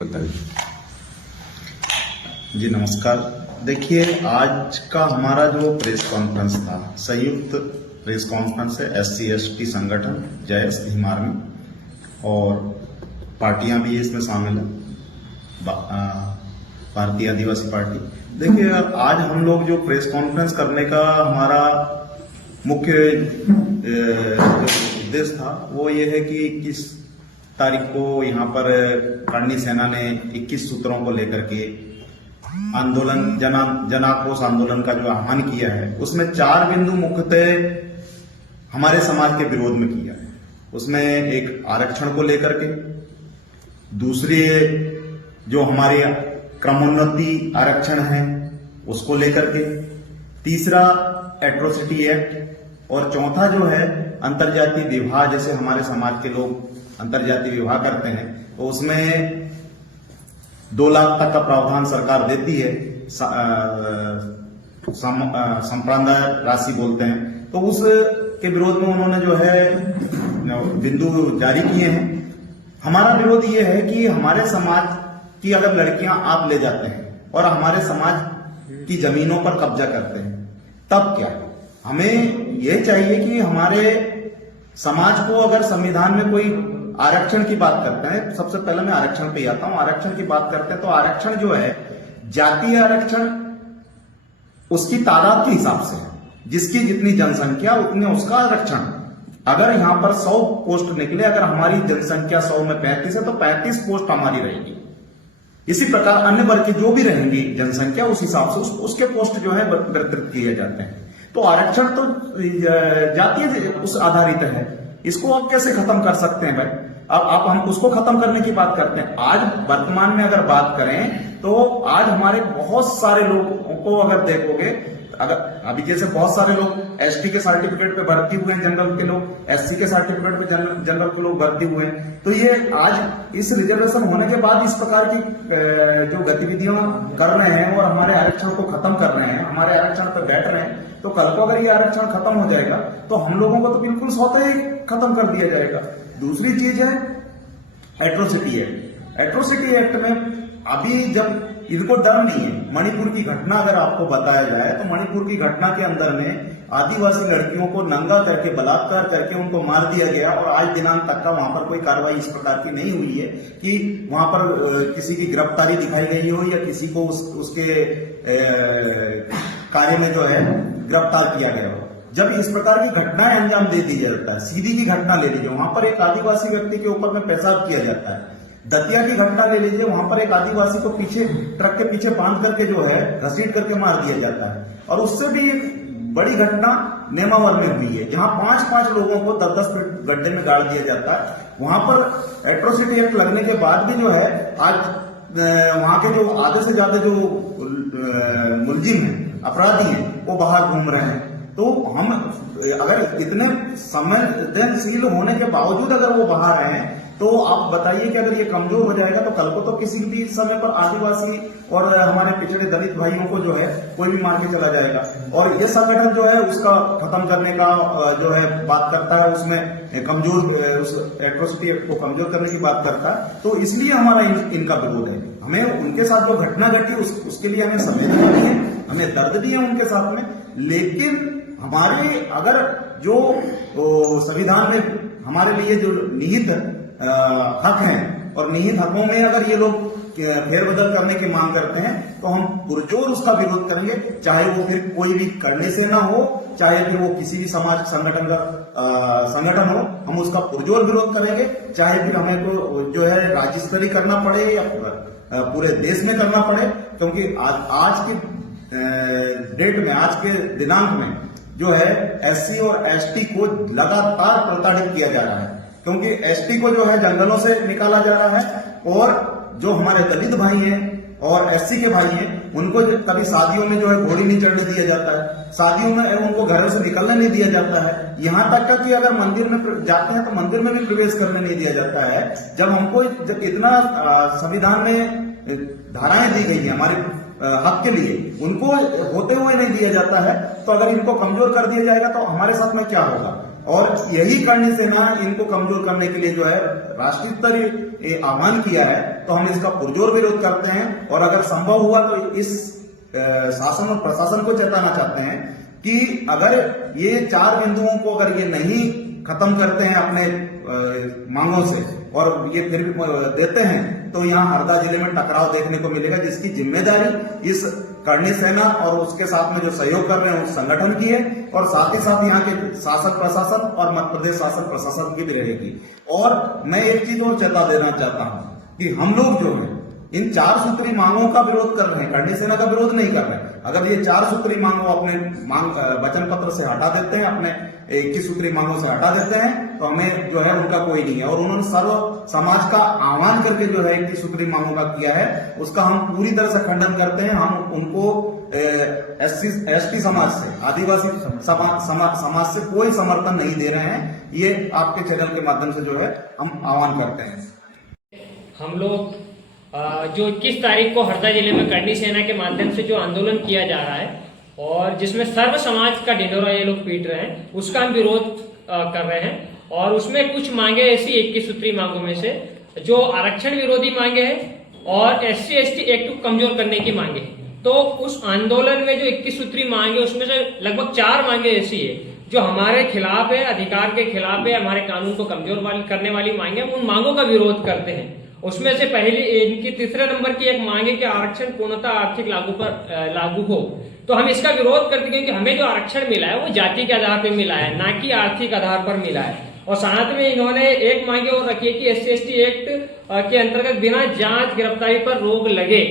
जी नमस्कार। देखिए, आज का हमारा जो प्रेस कॉन्फ्रेंस था, संयुक्त प्रेस कॉन्फ्रेंस है SC/ST संगठन, जय भीम आर्मी और पार्टियां भी इसमें शामिल है, भारतीय आदिवासी पार्टी। देखिए, आज हम लोग जो प्रेस कॉन्फ्रेंस करने का हमारा मुख्य उद्देश्य था वो ये है कि 21 तारीख को यहाँ पर करणी सेना ने 21 सूत्रों को लेकर के आंदोलन जन आक्रोश आंदोलन का जो आह्वान किया है, उसमें 4 बिंदु मुख्यतः हमारे समाज के विरोध में किया है। उसमें एक आरक्षण को लेकर के, दूसरी जो हमारे क्रमोन्नति आरक्षण है उसको लेकर के, तीसरा एट्रोसिटी एक्ट और चौथा जो है अंतरजातीय विवाह। जैसे हमारे समाज के लोग अंतरजातीय विवाह करते हैं तो उसमें 2 लाख तक का प्रावधान सरकार देती है, संप्रदाय राशि बोलते हैं। तो उस के विरोध में उन्होंने जो है बिंदु जारी किए हैं। हमारा विरोध ये है कि हमारे समाज की अगर लड़कियां आप ले जाते हैं और हमारे समाज की जमीनों पर कब्जा करते हैं, तब क्या? हमें यह चाहिए कि हमारे समाज को अगर संविधान में कोई आरक्षण की बात करते हैं, सबसे पहले मैं आरक्षण पे आता हूं। आरक्षण की बात करते हैं तो आरक्षण जो है जातीय आरक्षण उसकी तादाद के हिसाब से है, जिसकी जितनी जनसंख्या उतने उसका आरक्षण। अगर यहां पर 100 पोस्ट निकले, अगर हमारी जनसंख्या 100 में 35 है तो 35 पोस्ट हमारी रहेगी। इसी प्रकार अन्य वर्ग की जो भी रहेंगी जनसंख्या, उस हिसाब से उसके पोस्ट जो है वितरित किए जाते हैं। तो आरक्षण तो जातीय उस आधारित है, इसको आप कैसे खत्म कर सकते हैं भाई? अब हम उसको खत्म करने की बात करते हैं। आज वर्तमान में अगर बात करें तो आज हमारे बहुत सारे लोगों को अगर देखोगे, अगर अभी जैसे बहुत सारे लोग ST के सर्टिफिकेट पे भर्ती हुए हैं, जनरल के लोग SC के सर्टिफिकेट पे जनरल के लोग भर्ती हुए हैं। तो ये आज इस रिजर्वेशन होने के बाद इस प्रकार की जो गतिविधियां कर रहे हैं और हमारे आरक्षण को खत्म कर रहे हैं, हमारे आरक्षण पर बैठ रहे हैं, तो कल को अगर ये आरक्षण खत्म हो जाएगा तो हम लोगों को तो बिल्कुल स्वतः ही खत्म कर दिया जाएगा। दूसरी चीज है एट्रोसिटी एक्ट। एट्रोसिटी एक्ट में अभी जब इनको डर नहीं है, मणिपुर की घटना अगर आपको बताया जाए तो मणिपुर की घटना के अंदर में आदिवासी लड़कियों को नंगा करके बलात्कार करके उनको मार दिया गया और आज दिनांक तक का वहां पर कोई कार्रवाई इस प्रकार की नहीं हुई है कि वहां पर किसी की गिरफ्तारी दिखाई गई हो या किसी को उसके कार्य में जो है गिरफ्तार किया गया हो। जब इस प्रकार की घटनाएं अंजाम दे दी जाता है, सीधी की घटना ले लीजिए, वहां पर एक आदिवासी व्यक्ति के ऊपर में पेशाब किया जाता है। दतिया की घटना ले लीजिए, वहां पर एक आदिवासी को पीछे ट्रक के पीछे बांध करके जो है घसीट करके मार दिया जाता है। और उससे भी एक बड़ी घटना नेमावर में हुई है, जहां 5-5 लोगों को 10-10 फीट गड्ढे में गाड़ दिया जाता है। वहां पर एट्रोसिटी एक्ट लगने के बाद भी जो है आज वहां के जो आधे से ज्यादा जो मुलजिम है, अपराधी हैं, वो बाहर घूम रहे हैं। तो हम अगर इतने संवेदनशील होने के बावजूद अगर वो बाहर आए हैं तो आप बताइए कि अगर ये कमजोर हो जाएगा तो कल को तो किसी भी समय पर आदिवासी और हमारे पिछड़े दलित भाइयों को जो है कोई भी मार के चला जाएगा। और ये संगठन जो है उसका खत्म करने का जो है बात करता है, उसमें कमजोर उस एट्रोसिटी एक्ट को कमजोर करने की बात करता है। तो इसलिए हमारा इनका विरोध है। हमें उनके साथ जो घटना घटी उसके लिए हमें संवेदना भी है, हमें दर्द भी है उनके साथ में। लेकिन हमारे अगर जो संविधान में हमारे लिए जो निहित हक हैं और निहित हकों में अगर ये लोग फेरबदल करने की मांग करते हैं तो हम पुरजोर उसका विरोध करेंगे, चाहे वो फिर कोई भी करने से ना हो, चाहे फिर वो किसी भी समाज संगठन का संगठन हो, हम उसका पुरजोर विरोध करेंगे। चाहे फिर हमें को जो है राज्य स्तरीय करना पड़े या पूरे देश में करना पड़े, क्योंकि आज की डेट में, आज के दिनांक में जो है SC और ST को लगातार प्रताड़ित किया जा रहा है। क्योंकि ST को जो है जंगलों से निकाला जा रहा है और जो हमारे दलित भाई हैं और SC के भाई हैं उनको कभी शादियों में जो है घोड़ी नहीं चढ़ने दिया जाता है, शादियों में उनको घरों से निकलने नहीं दिया जाता है। यहां तक कि अगर मंदिर में जाते हैं तो मंदिर में भी प्रवेश करने नहीं दिया जाता है। जब हमको जब इतना संविधान में धाराएं दी गई है हमारे हक के लिए, उनको होते हुए नहीं दिया जाता है, तो अगर इनको कमजोर कर दिया जाएगा तो हमारे साथ में क्या होगा? और यही करणी सेना इनको कमजोर करने के लिए जो है राष्ट्रीय स्तरीय आह्वान किया है, तो हम इसका पुरजोर विरोध करते हैं। और अगर संभव हुआ तो इस शासन और प्रशासन को चेताना चाहते हैं कि अगर ये 4 बिंदुओं को अगर ये नहीं खत्म करते हैं अपने मांगों से और ये फिर भी देते हैं, तो यहाँ हरदा जिले में टकराव देखने को मिलेगा, जिसकी जिम्मेदारी इस करणी सेना और उसके साथ में जो सहयोग कर रहे हैं उस संगठन की है, और साथ ही साथ यहाँ के शासक प्रशासन और मध्य प्रदेश शासन प्रशासन की भी रहेगी। और मैं एक चीज और चेता देना चाहता हूँ कि हम लोग जो है इन 4 सूत्री मांगों का विरोध कर रहे हैं, करणी सेना का विरोध नहीं कर रहे हैं। अगर ये 4 सूत्री मांगों अपने वचन पत्र से हटा देते हैं, अपने 21 सूत्री मांगों से हटा देते हैं, तो हमें जो है उनका कोई नहीं है। और उन्होंने सर्व समाज का आह्वान करके जो है 21 सूत्री मांगों का किया है, उसका हम पूरी तरह से खंडन करते हैं। हम उनको एसटी समाज से, आदिवासी समाज से कोई समर्थन नहीं दे रहे हैं। ये आपके चैनल के माध्यम से जो है हम आह्वान करते हैं। हम लोग जो 21 तारीख को हरदा जिले में करणी सेना के माध्यम से जो आंदोलन किया जा रहा है और जिसमें सर्व समाज का ढिंढोरा ये लोग पीट रहे हैं, उसका हम विरोध कर रहे हैं। और उसमें कुछ मांगे ऐसी 21 सूत्री मांगों में से जो आरक्षण विरोधी मांगे हैं और SC/ST एक्ट को कमजोर करने की मांगे हैं। तो उस आंदोलन में जो 21 सूत्री मांगे उसमें से लगभग 4 मांगे ऐसी है जो हमारे खिलाफ है, अधिकार के खिलाफ है, हमारे कानून को कमजोर करने वाली मांगे। उन मांगों का विरोध करते हैं। उसमें से पहली इनकी तीसरे नंबर की एक मांग है कि आरक्षण पूर्णतः आर्थिक लागू हो। तो हम इसका विरोध करते हैं क्योंकि हमें जो आरक्षण मिला है वो जाति के आधार पर मिला है, ना कि आर्थिक आधार पर मिला है। और साथ में इन्होंने एक मांगे और रखी है कि SC/ST एक्ट के अंतर्गत बिना जांच गिरफ्तारी पर रोक लगे।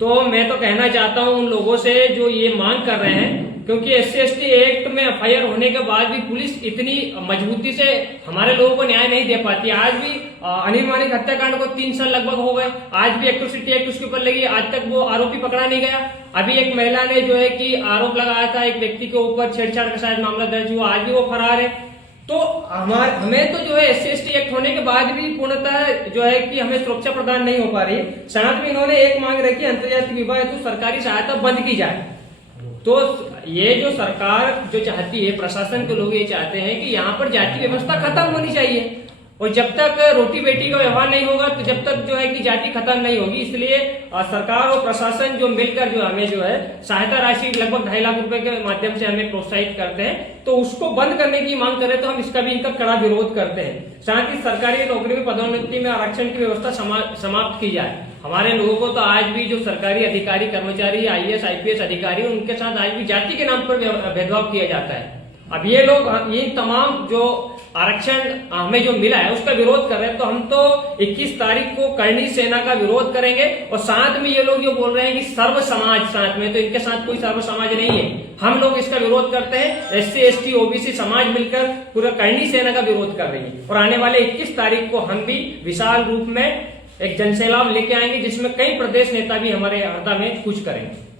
तो मैं तो कहना चाहता हूं उन लोगों से जो ये मांग कर रहे हैं, क्योंकि SC/ST एक्ट में FIR होने के बाद भी पुलिस इतनी मजबूती से हमारे लोगों को न्याय नहीं दे पाती। आज भी अनिर्माणित हत्याकांड को 3 साल लगभग हो गए, आज भी एट्रोसिटी एक्ट उसके ऊपर लगी, आज तक वो आरोपी पकड़ा नहीं गया। अभी एक महिला ने जो है कि आरोप लगाया था एक व्यक्ति के ऊपर, छेड़छाड़ का शायद मामला दर्ज हुआ, आज भी वो फरार है। तो हमें तो जो है SC/ST एक्ट होने के बाद भी पूर्णतः जो है कि हमें सुरक्षा प्रदान नहीं हो पा रही। साथ में इन्होंने एक मांग रखी, अंतर्राष्ट्रीय विवाह हेतु सरकारी सहायता बंद की जाए। तो ये जो सरकार जो चाहती है, प्रशासन के लोग ये चाहते हैं कि यहाँ पर जाति व्यवस्था खत्म होनी चाहिए, और जब तक रोटी बेटी का व्यवहार नहीं होगा तो जब तक जो है कि जाति खत्म नहीं होगी। इसलिए सरकार और प्रशासन जो मिलकर जो हमें जो है सहायता राशि लगभग 2.5 लाख रुपए के माध्यम से हमें प्रोत्साहित करते हैं, तो उसको बंद करने की मांग करें तो हम इसका भी इनका कड़ा विरोध करते हैं। साथ ही सरकारी नौकरी में पदोन्नति में आरक्षण की व्यवस्था समाप्त की जाए। हमारे लोगों को तो आज भी जो सरकारी अधिकारी, कर्मचारी, IAS, IPS अधिकारी, उनके साथ आज भी जाति के नाम पर भेदभाव किया जाता है। अब ये लोग ये तमाम जो आरक्षण हमें जो मिला है उसका विरोध कर रहे हैं, तो हम तो 21 तारीख को करणी सेना का विरोध करेंगे। और साथ में ये लोग जो बोल रहे हैं कि सर्व समाज साथ में, तो इनके साथ कोई सर्व समाज नहीं है। हम लोग इसका विरोध करते हैं। SC/ST OBC समाज मिलकर पूरा करणी सेना का विरोध कर रही है। और आने वाले 21 तारीख को हम भी विशाल रूप में एक जनसैलाब लेके आएंगे, जिसमें कई प्रदेश नेता भी हमारे हरदा में कूच करेंगे।